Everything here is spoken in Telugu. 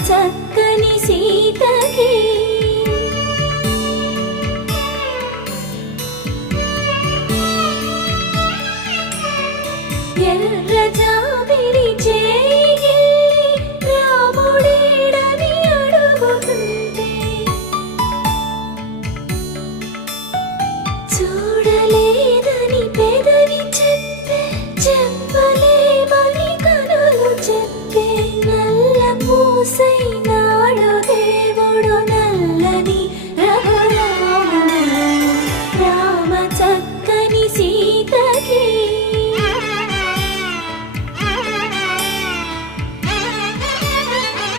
చక్కని సీతకి ఎర్ర జాబిలి చేయి రాముడేడని అడుగుతుంటే చూడలేదని పెదవి చెప్పే చెప్పలేమని కనులు చెప్పే నల్ల పూసై